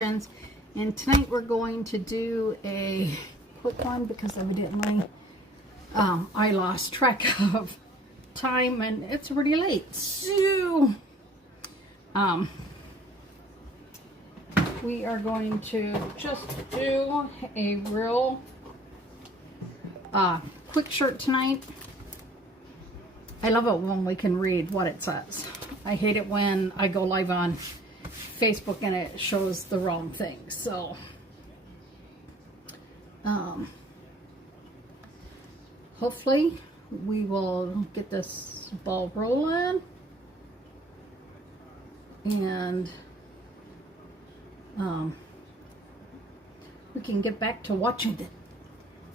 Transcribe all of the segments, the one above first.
And tonight we're going to do a quick one because evidently I lost track of time and it's already late. So we are going to just do a real quick shirt tonight. I love it when we can read what it says. I hate it when I go live on Facebook and it shows the wrong thing. So hopefully we will get this ball rolling and we can get back to watching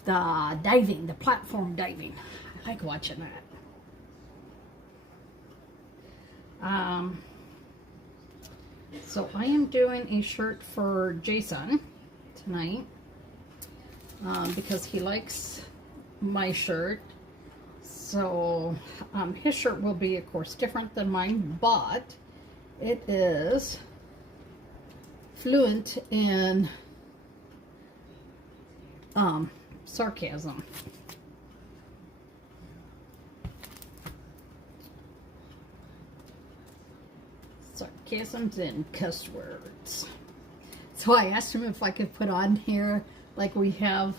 the diving, the platform diving. I like watching that. So I am doing a shirt for Jason tonight because he likes my shirt. So his shirt will be, of course, different than mine, but it is fluent in sarcasm. Sarcasms and cuss words. So I asked him if I could put on here, like we have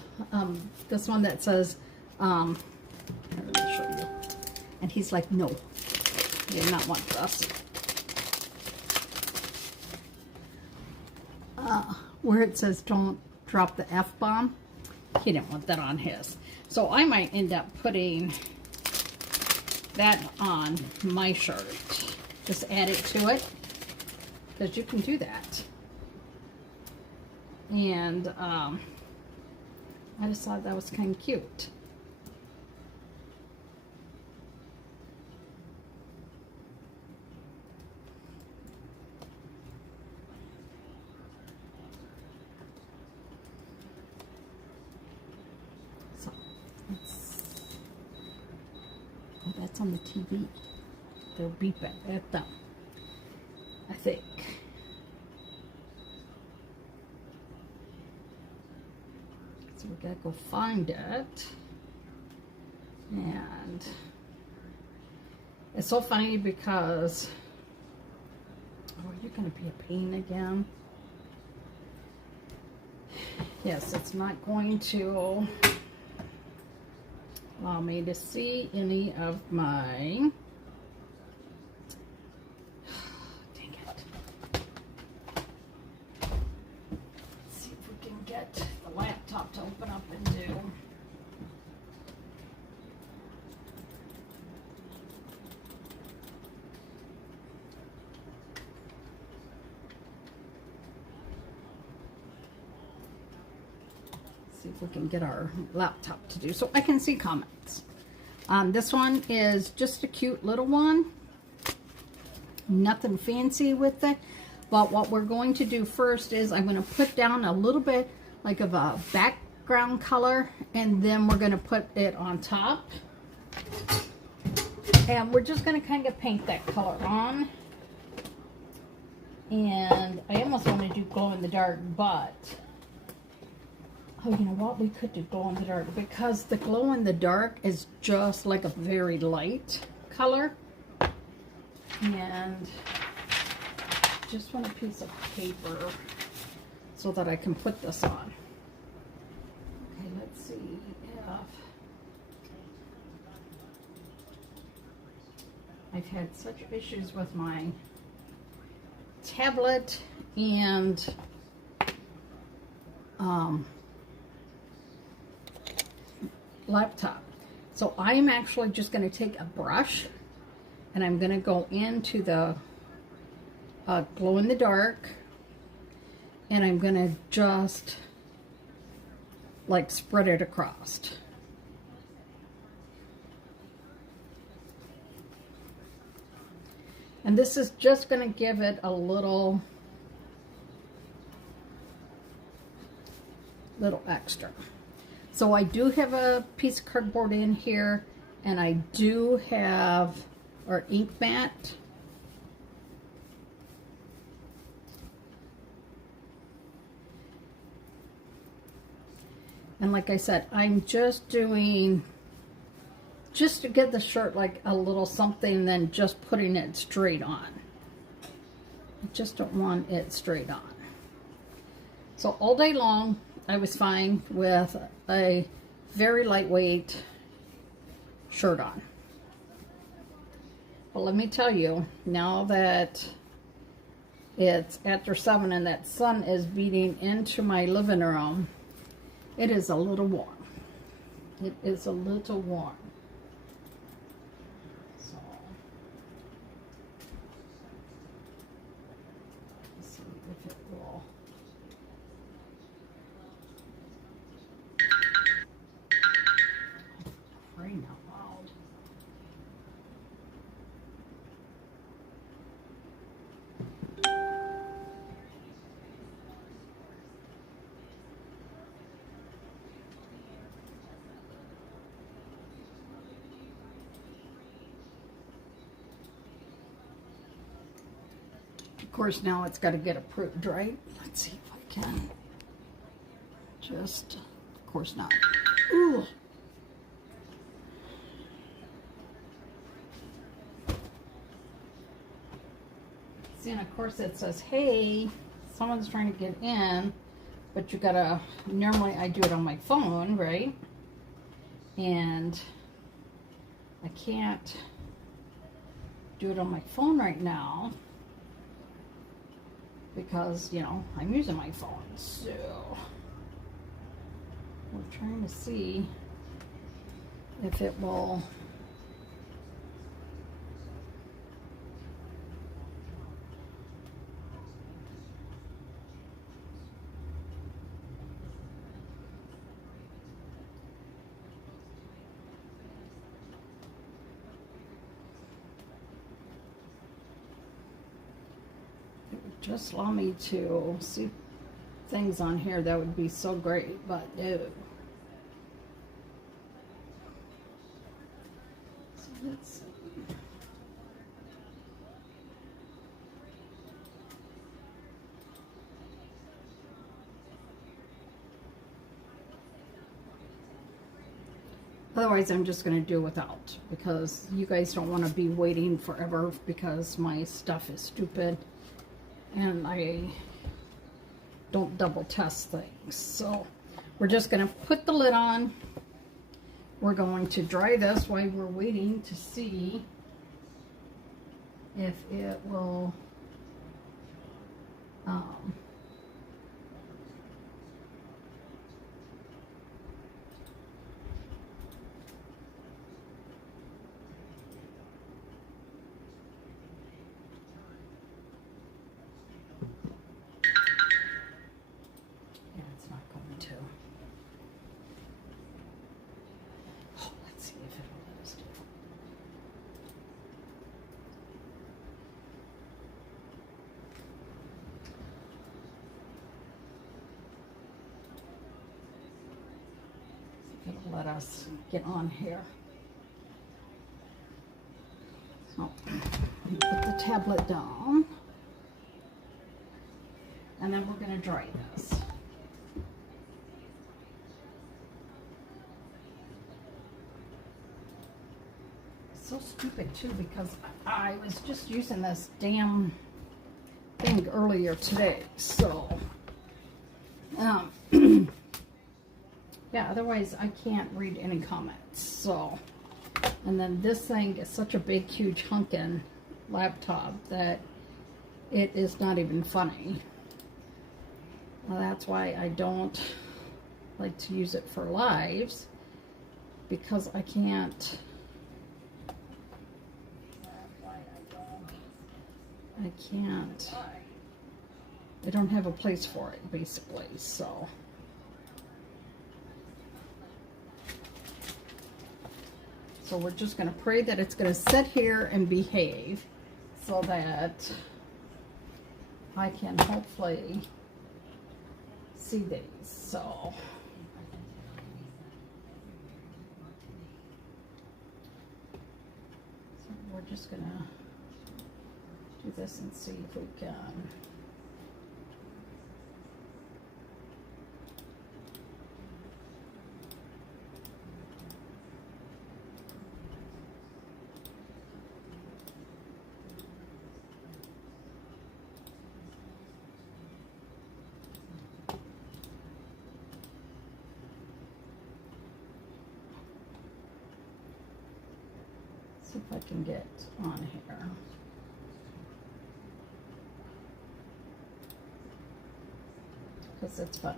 this one that says, let me show you. And he's like, no, he did not want this. Where it says don't drop the F-bomb, he didn't want that on his. So I might end up putting that on my shirt. Just add it to it, because you can do that. And I just thought that was kind of cute. So, oh, that's on the TV. They'll beep it at them, I think. So we gotta go find it. And it's so funny because, oh, you're gonna be a pain again. Yes, it's not going to allow me to see any of my to open up and do. See if we can get our laptop to do so I can see comments. This one is just a cute little one. Nothing fancy with it. But what we're going to do first is I'm going to put down a little bit like of a background color, and then we're going to put it on top, and we're just going to kind of paint that color on. And I almost want to do glow in the dark, but oh, you know what, we could do glow in the dark because the glow in the dark is just like a very light color. And just want a piece of paper so that I can put this on. Okay, let's see if I've had such issues with my tablet and laptop. So I'm actually just going to take a brush and I'm going to go into the glow in the dark. And I'm going to just like spread it across. And this is just going to give it a little extra. So I do have a piece of cardboard in here, and I do have our ink mat. And like I said, I'm just doing, just to get the shirt like a little something than just putting it straight on. I just don't want it straight on. So all day long, I was fine with a very lightweight shirt on. But let me tell you, now that it's after 7 and that sun is beating into my living room, it is a little warm. It is a little warm. So, let's see if it will. Rain out loud. Of course, now it's got to get approved, right? Let's see if I can. Just, of course not. Ooh. See, and of course it says, hey, someone's trying to get in, but you gotta, normally I do it on my phone, right? And I can't do it on my phone right now because, you know, I'm using my phone. So we're trying to see if it will. Just allow me to see things on here, that would be so great, but no. So let's see. Otherwise, I'm just going to do without, because you guys don't want to be waiting forever because my stuff is stupid. And I don't double test things. So we're just going to put the lid on. We're going to dry this while we're waiting to see if it will let us get on here. So put the tablet down, and then we're going to dry this. It's so stupid too, because I was just using this damn thing earlier today. So yeah, otherwise I can't read any comments. So, and then this thing is such a big, huge hunkin' laptop that it is not even funny. Well, that's why I don't like to use it for lives, because I can't. I don't have a place for it, basically. So. So we're just going to pray that it's going to sit here and behave so that I can hopefully see these. So we're just going to do this and see if we can. See if I can get on here. Because it's funny.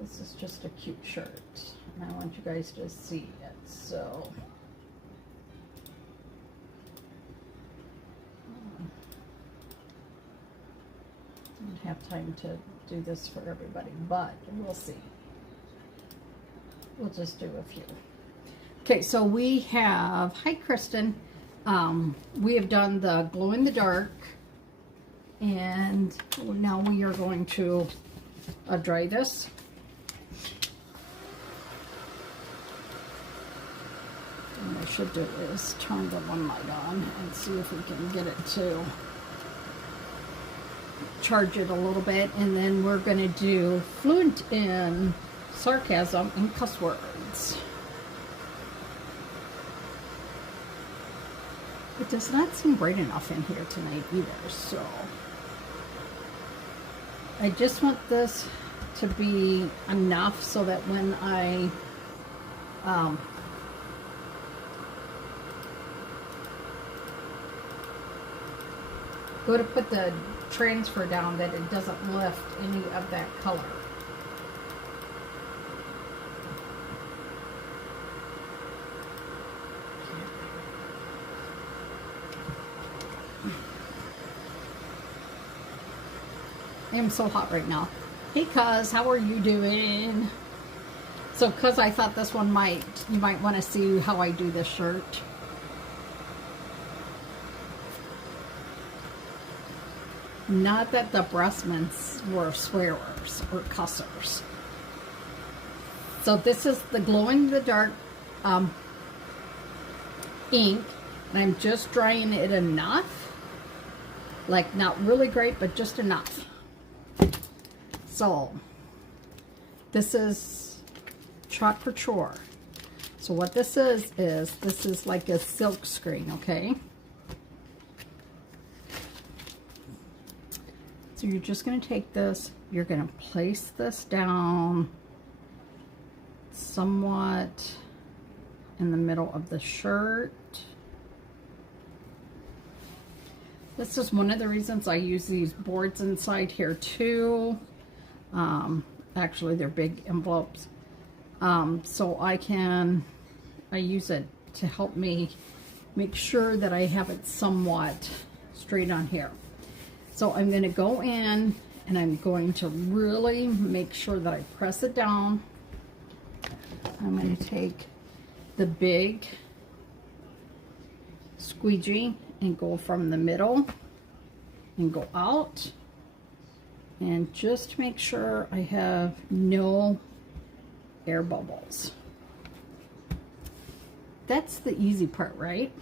This is just a cute shirt, and I want you guys to see it, so. I don't have time to do this for everybody, but we'll see. We'll just do a few. Okay, so we have, hi Kristen, we have done the glow in the dark, and now we are going to dry this. And what I should do is turn the one light on and see if we can get it to charge it a little bit, and then we're going to do fluent in sarcasm and cuss words. It does not seem bright enough in here tonight either, so I just want this to be enough so that when I go to put the transfer down, that it doesn't lift any of that color. I am so hot right now. Hey Cuz, how are you doing? So Cuz, I thought this one you might want to see how I do this shirt. Not that the breastmen were swearers or cussers. So this is the glow in the dark ink, and I'm just drying it enough, like not really great, but just enough. So this is Chalk for Chore. So what this is this is like a silk screen, okay? So you're just going to take this, you're going to place this down somewhat in the middle of the shirt. This is one of the reasons I use these boards inside here too. Actually, they're big envelopes. So I use it to help me make sure that I have it somewhat straight on here. So I'm going to go in and I'm going to really make sure that I press it down. I'm going to take the big squeegee and go from the middle and go out, and just make sure I have no air bubbles. That's the easy part, right?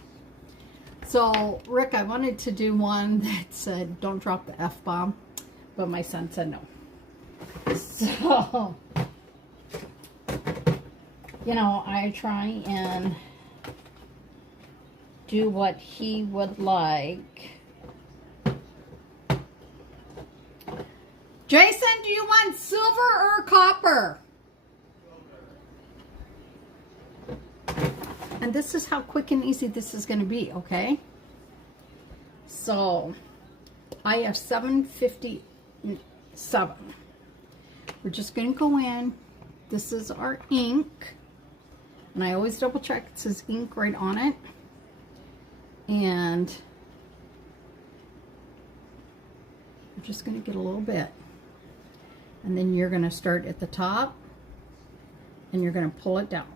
So, Rick, I wanted to do one that said, don't drop the F-bomb, but my son said no. So, you know, I try and do what he would like. Jason, do you want silver or copper? And this is how quick and easy this is going to be, okay? So, I have 757. We're just going to go in. This is our ink. And I always double check it says ink right on it. And we're just going to get a little bit. And then you're going to start at the top. And you're going to pull it down.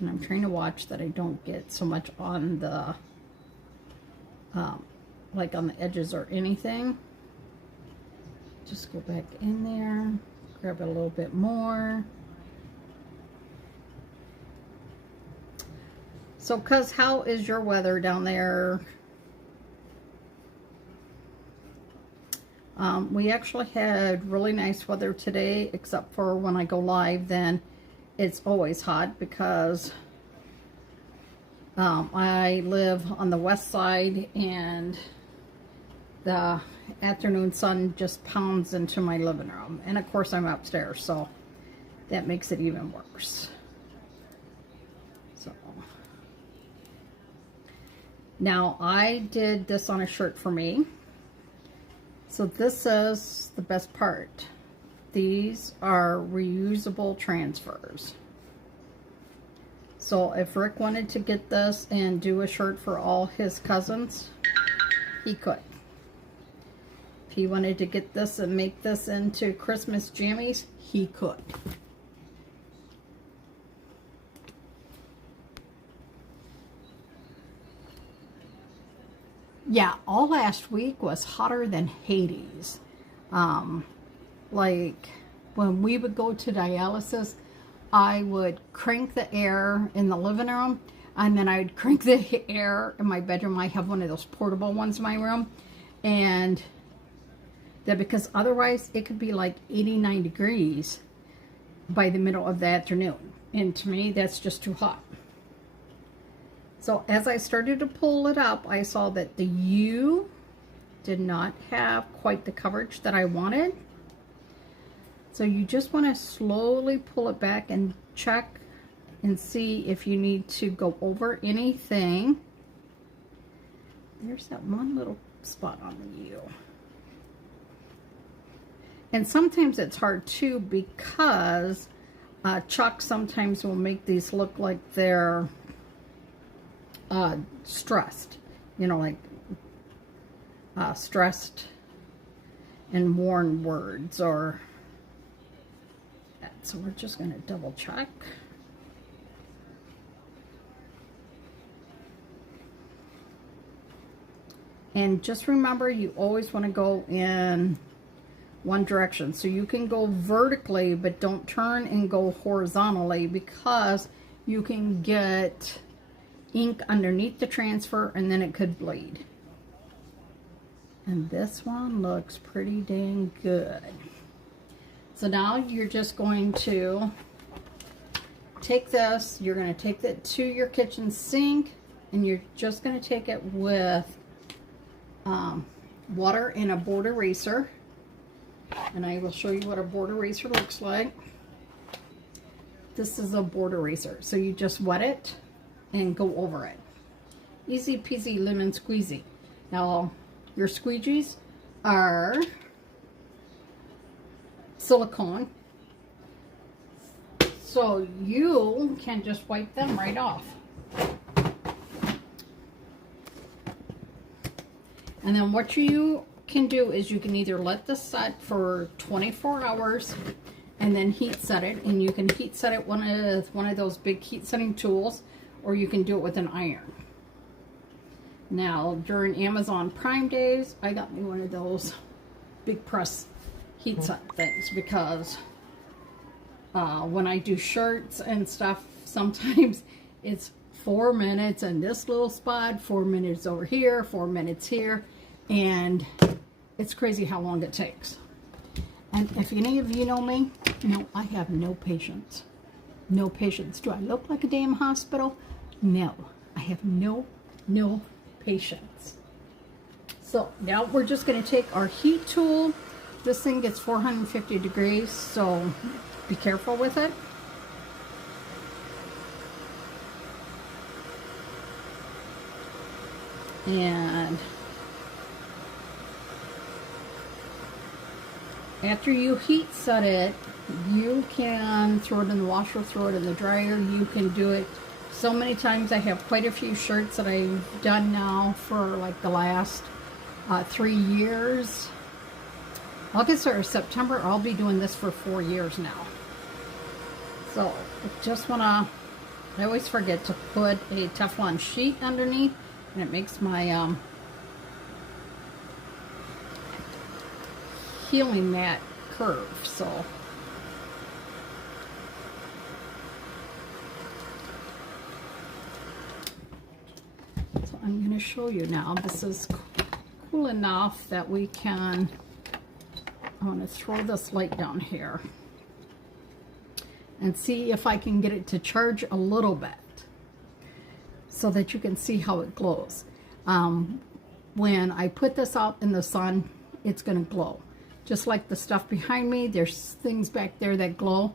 And I'm trying to watch that I don't get so much on the, like on the edges or anything. Just go back in there, grab it a little bit more. So, Cuz, how is your weather down there? We actually had really nice weather today, except for when I go live, then it's always hot because I live on the west side and the afternoon sun just pounds into my living room. And of course I'm upstairs, so that makes it even worse. Now, I did this on a shirt for me. So this is the best part. These are reusable transfers. So if Rick wanted to get this and do a shirt for all his cousins, he could. If he wanted to get this and make this into Christmas jammies, he could. Yeah, all last week was hotter than Hades. Like when we would go to dialysis, I would crank the air in the living room, and then I'd crank the air in my bedroom. I have one of those portable ones in my room, and that because otherwise it could be like 89 degrees by the middle of the afternoon, and to me that's just too hot. So as I started to pull it up, I saw that the U did not have quite the coverage that I wanted. So you just want to slowly pull it back and check and see if you need to go over anything. There's that one little spot on the U. And sometimes it's hard too, because chalk sometimes will make these look like they're stressed, you know, like stressed and worn words or that. So we're just going to double check. And just remember, you always want to go in one direction. So you can go vertically, but don't turn and go horizontally, because you can get ink underneath the transfer and then it could bleed. And this one looks pretty dang good. So now you're just going to take this, you're going to take it to your kitchen sink, and you're just going to take it with water and a board eraser. And I will show you what a board eraser looks like. This is a board eraser. So you just wet it and go over it. Easy peasy lemon squeezy. Now your squeegees are silicone, so you can just wipe them right off. And then what you can do is you can either let this set for 24 hours and then heat set it, and you can heat set it with one of those big heat setting tools, or you can do it with an iron. Now, during Amazon Prime days, I got me one of those big press heat set things, because when I do shirts and stuff, sometimes it's 4 minutes in this little spot, 4 minutes over here, 4 minutes here, and it's crazy how long it takes. And if any of you know me, you know I have no patience. No patience. Do I look like a damn hospital? No. I have no patience. So now we're just going to take our heat tool. This thing gets 450 degrees, so be careful with it. And after you heat set it, you can throw it in the washer, throw it in the dryer. You can do it so many times. I have quite a few shirts that I've done now for like the last 3 years. August or September, I'll be doing this for 4 years now. So I just want to, I always forget to put a Teflon sheet underneath, and it makes my healing mat curve. So I'm going to show you now. This is cool enough that we can, I want to throw this light down here and see if I can get it to charge a little bit so that you can see how it glows. When I put this out in the sun, it's going to glow. Just like the stuff behind me, there's things back there that glow.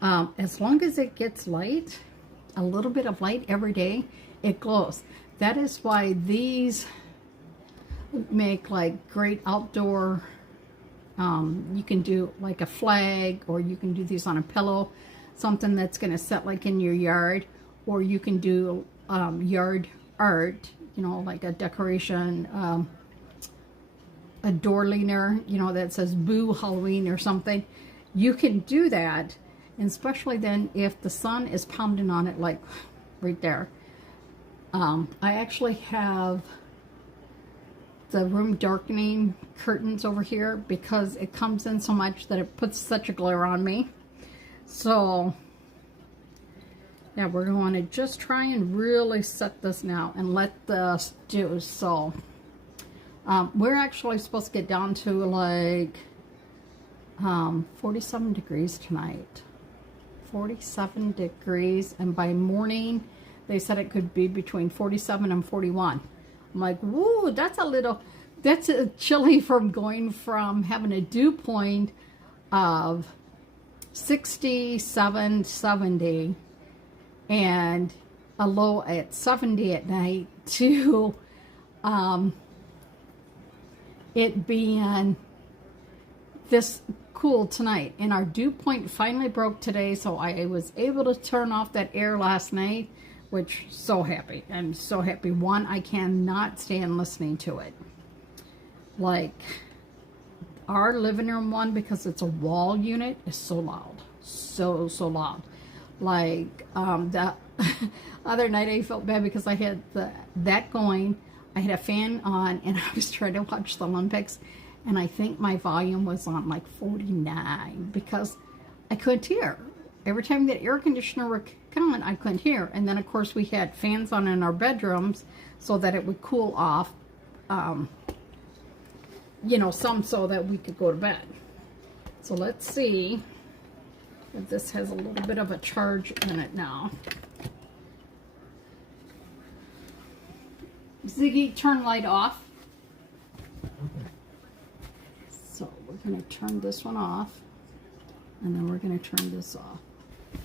As long as it gets light, a little bit of light every day, it glows. That is why these make like great outdoor. You can do like a flag, or you can do these on a pillow, something that's going to set like in your yard, or you can do yard art, you know, like a decoration, a door leaner, you know, that says Boo Halloween or something. You can do that, and especially then if the sun is pounding on it, like right there. I actually have the room darkening curtains over here because it comes in so much that it puts such a glare on me. So yeah, we're going to just try and really set this now and let this do. So we're actually supposed to get down to like 47 degrees tonight. 47 degrees, and by morning they said it could be between 47 and 41. I'm like, woo, that's a chilly from going from having a dew point of 67, 70 and a low at 70 at night to it being this cool tonight. And our dew point finally broke today, so I was able to turn off that air last night, which so happy. I'm so happy. One, I cannot stand listening to it. Like our living room one, because it's a wall unit, is so loud. So loud. Like the other night I felt bad because I had that going. I had a fan on and I was trying to watch the Olympics, and I think my volume was on like 49 because I couldn't hear. Every time that air conditioner would come on, I couldn't hear. And then of course we had fans on in our bedrooms so that it would cool off, you know, some so that we could go to bed. So let's see if this has a little bit of a charge in it now. Ziggy, turn light off. So we're going to turn this one off, and then we're going to turn this off.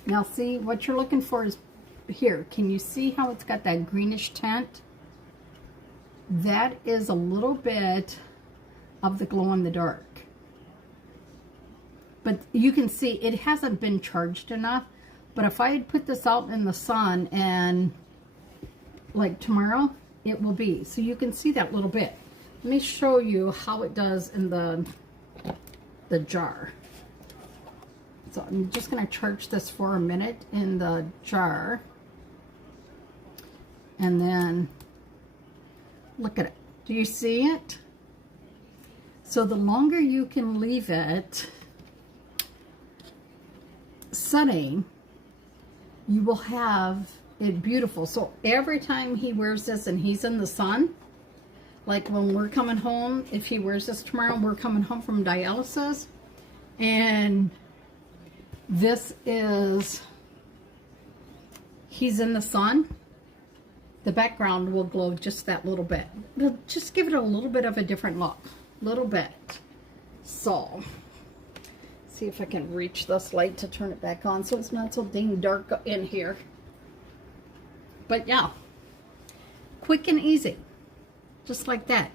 Now see, what you're looking for is here. Can you see how it's got that greenish tint? That is a little bit of the glow in the dark. But you can see it hasn't been charged enough. But if I had put this out in the sun and like tomorrow, it will be. So you can see that little bit. Let me show you how it does in the jar. So I'm just going to charge this for a minute in the jar. And then look at it. Do you see it? So the longer you can leave it setting, you will have it beautiful. So every time he wears this and he's in the sun, like when we're coming home, if he wears this tomorrow, we're coming home from dialysis, and this is, he's in the sun, the background will glow just that little bit. It'll just give it a little bit of a different look. Little bit. So, see if I can reach this light to turn it back on so it's not so dang dark in here. But yeah, quick and easy. Just like that.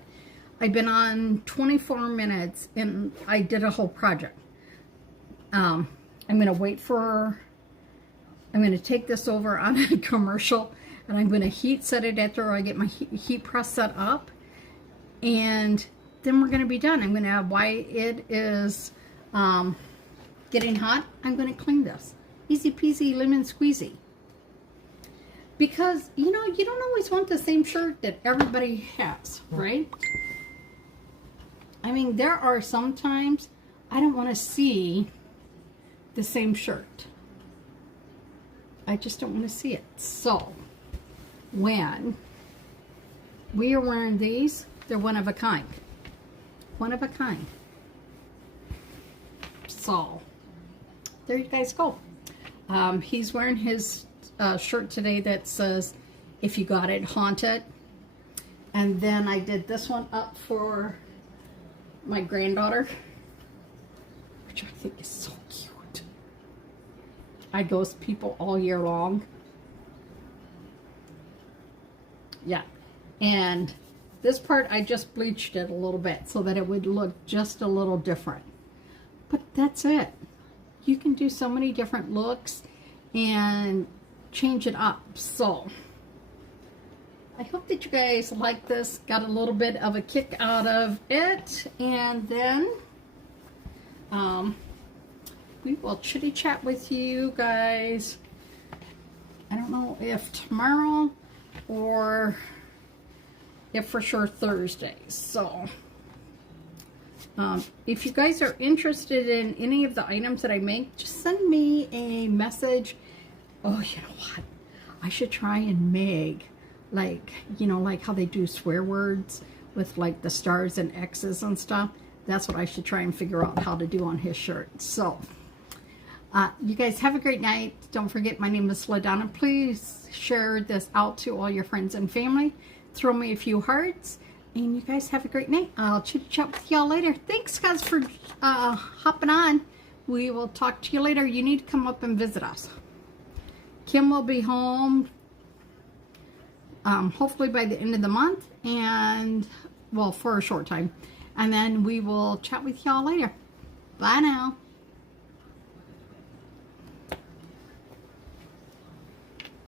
I've been on 24 minutes and I did a whole project. I'm going to wait for, I'm going to take this over on a commercial, and I'm going to heat set it after I get my heat press set up, and then we're going to be done. I'm going to have, while it is getting hot, I'm going to clean this. Easy peasy lemon squeezy. Because, you know, you don't always want the same shirt that everybody has, right? I mean, there are some times I don't want to see the same shirt. I just don't want to see it. So, when we are wearing these, they're one of a kind. One of a kind. So, there you guys go. He's wearing his shirt today that says, if you got it, haunt it. And then I did this one up for my granddaughter, which I think is so cute. I ghost people all year long. Yeah. And this part, I just bleached it a little bit so that it would look just a little different. But that's it. You can do so many different looks and change it up. So I hope that you guys like this, got a little bit of a kick out of it, and then we will chitty chat with you guys. I don't know if tomorrow or if for sure Thursday. So if you guys are interested in any of the items that I make, just send me a message. Oh, you know what? I should try and make, like, you know, like how they do swear words with like the stars and X's and stuff. That's what I should try and figure out how to do on his shirt. So you guys have a great night. Don't forget, my name is LaDonna. Please share this out to all your friends and family. Throw me a few hearts. And you guys have a great night. I'll chit chat with y'all later. Thanks, guys, for hopping on. We will talk to you later. You need to come up and visit us. Kim will be home hopefully by the end of the month, and well, for a short time, and then we will chat with y'all later. Bye now.